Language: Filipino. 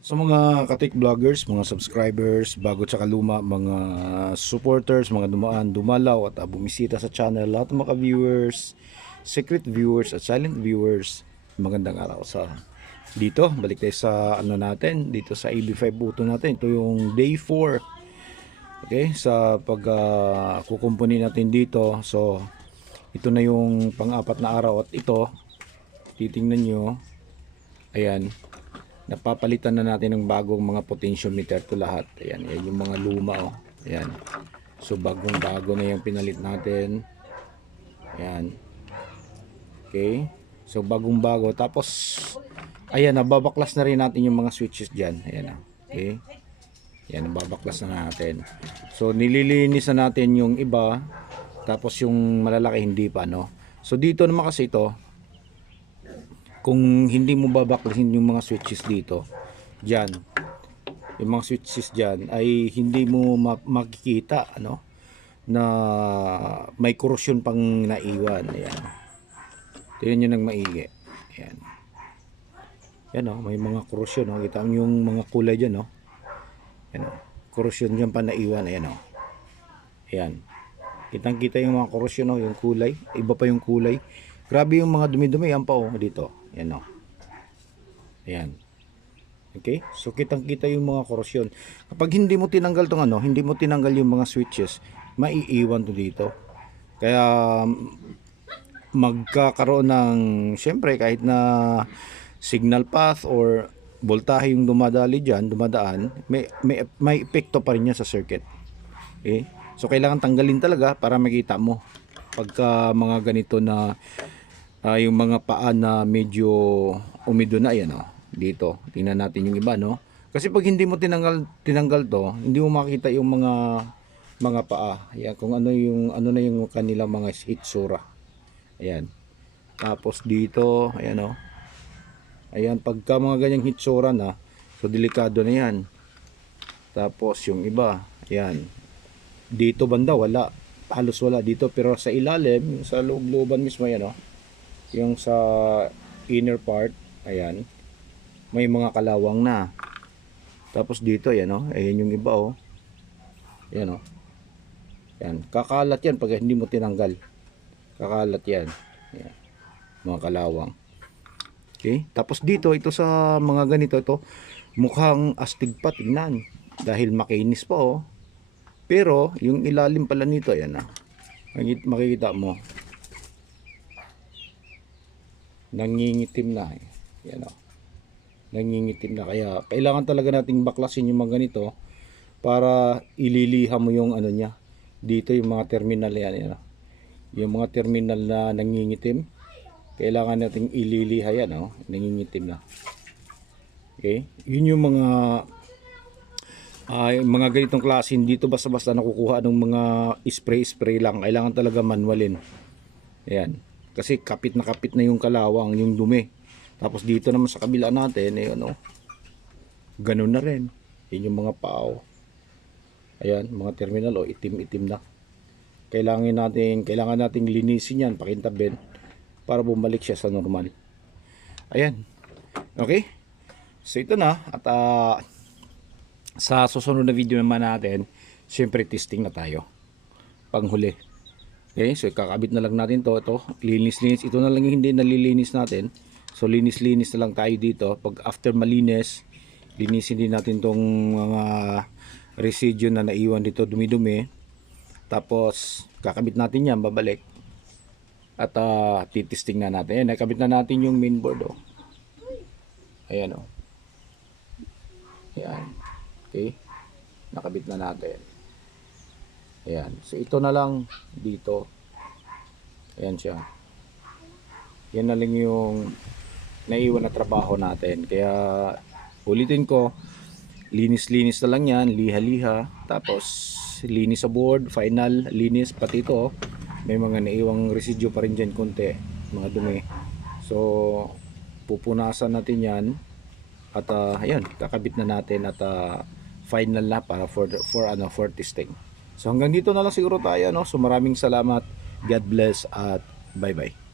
Sa mga katik vloggers, mga subscribers, bago tsaka luma, mga supporters, mga dumaan, dumalaw at bumisita sa channel, lahat ng mga viewers, secret viewers at silent viewers, magandang araw sa dito. Balik tayo sa ano natin, dito sa AB5 Uto natin. Ito yung day 4. Okay, sa pag kukumpuni natin dito. So, ito na yung pang-apat na araw at ito, titingnan nyo, ayan, napapalitan na natin ng bagong mga potentiometer to lahat. Ayan, ayan yung mga luma, oh. Ayan. So bagong bago na yung pinalit natin. Ayan. Okay. So bagong bago. Tapos ayan, nababaklas na rin natin yung mga switches diyan. Ayan. Okay. Ayan, nababaklas na natin. So nililinis na natin yung iba. Tapos yung malalaki hindi pa, no. So dito naman kasi ito, kung hindi mo babaklasin yung mga switches dito, dyan, yung mga switches dyan, ay hindi mo makikita, ano, na may korosyon pang naiwan. Ayan. Tingnan nyo ng maigi. Ayan. Yan, oh, may mga korosyon, oh. Kita mo yung mga kulay dyan, oh. Ayan, oh. Korosyon dyan pa naiwan. Ayan, oh. Ayan. Kitang kita yung mga korosyon, oh, yung kulay. Iba pa yung kulay. Grabe yung mga dumi-dumi. Yan pa, oh, dito. Ayan, o. Ayan. Okay? So, kitang-kita yung mga korosyon. Kapag hindi mo tinanggal tong ano, hindi mo tinanggal yung mga switches, maiiwan to dito. Kaya, magkakaroon ng, syempre, kahit na signal path or voltahe yung dumadali dyan, dumadaan, may epekto pa rin yan sa circuit. Okay? So, kailangan tanggalin talaga para makita mo. Pagka mga ganito na yung mga paa na medyo umido na, yan, oh, dito tingnan natin yung iba, no, kasi pag hindi mo tinanggal to, hindi mo makita yung mga paa. Ayan, kung ano na yung kanilang mga hitsura. Ayan, tapos dito, ayan, oh, ayan, pagka mga ganyang hitsura na, so delikado na yan. Tapos yung iba, ayan, dito banda wala, halos wala dito, pero sa ilalim, sa loob-looban mismo, yan, oh, yung sa inner part, ayan, may mga kalawang na. Tapos dito, ayan, oh, ayan yung iba, oh, ayan, oh, ayan, kakalat yan pag hindi mo tinanggal, kakalat yan, ayan, mga kalawang. Okay, tapos dito, ito sa mga ganito, ito mukhang astig pa tingnan dahil makinis pa, oh, pero yung ilalim pala nito, ayan, makikita mo nangingitim na, yan, oh, nangingitim na. Kaya kailangan talaga nating baklasin yung mga ganito para ililiha mo yung ano niya dito, yung mga terminal yan, yan, oh, yung mga terminal na nangingitim, kailangan nating ililiha yan, oh, nangingitim na. Okay, yun yung mga ganitong klase. Dito basta-basta nakukuha ng mga spray lang, kailangan talaga manualin. Ayan, kasi kapit na yung kalawang, yung dumi. Tapos dito naman sa kabila natin, eh, ano, ganun na rin. Yun yung mga pao. Ayan, mga terminal, oh, itim-itim na. Kailangan nating linisin yan, pakintabin, para bumalik siya sa normal. Ayan. Okay? So ito na. At sa susunod na video naman natin, syempre testing na tayo. Panghuli. Okay, so kakabit na lang natin ito, linis-linis, ito na lang yung hindi nalilinis natin. So linis-linis na lang tayo dito. Pag after malinis, linisin din natin tong mga residue na naiwan dito, dumi-dumi. Tapos kakabit natin yan, babalik. At titesting na natin. Ayan, nakabit na natin yung mainboard, oh. Ayan, oh. Ayan. Okay, nakabit na natin. Ayan, so ito na lang dito. Ayan siya. Yan na lang yung naiwan na trabaho natin. Kaya ulitin ko, linis-linis na lang yan, liha-liha. Tapos linis sa board, final, linis. Pati ito, may mga naiwang residue pa rin dyan, konti, mga dumi. So pupunasan natin yan. At ayan, kakabit na natin. At final na para for testing. So hanggang dito na lang siguro tayo, no? So maraming salamat. God bless at bye bye.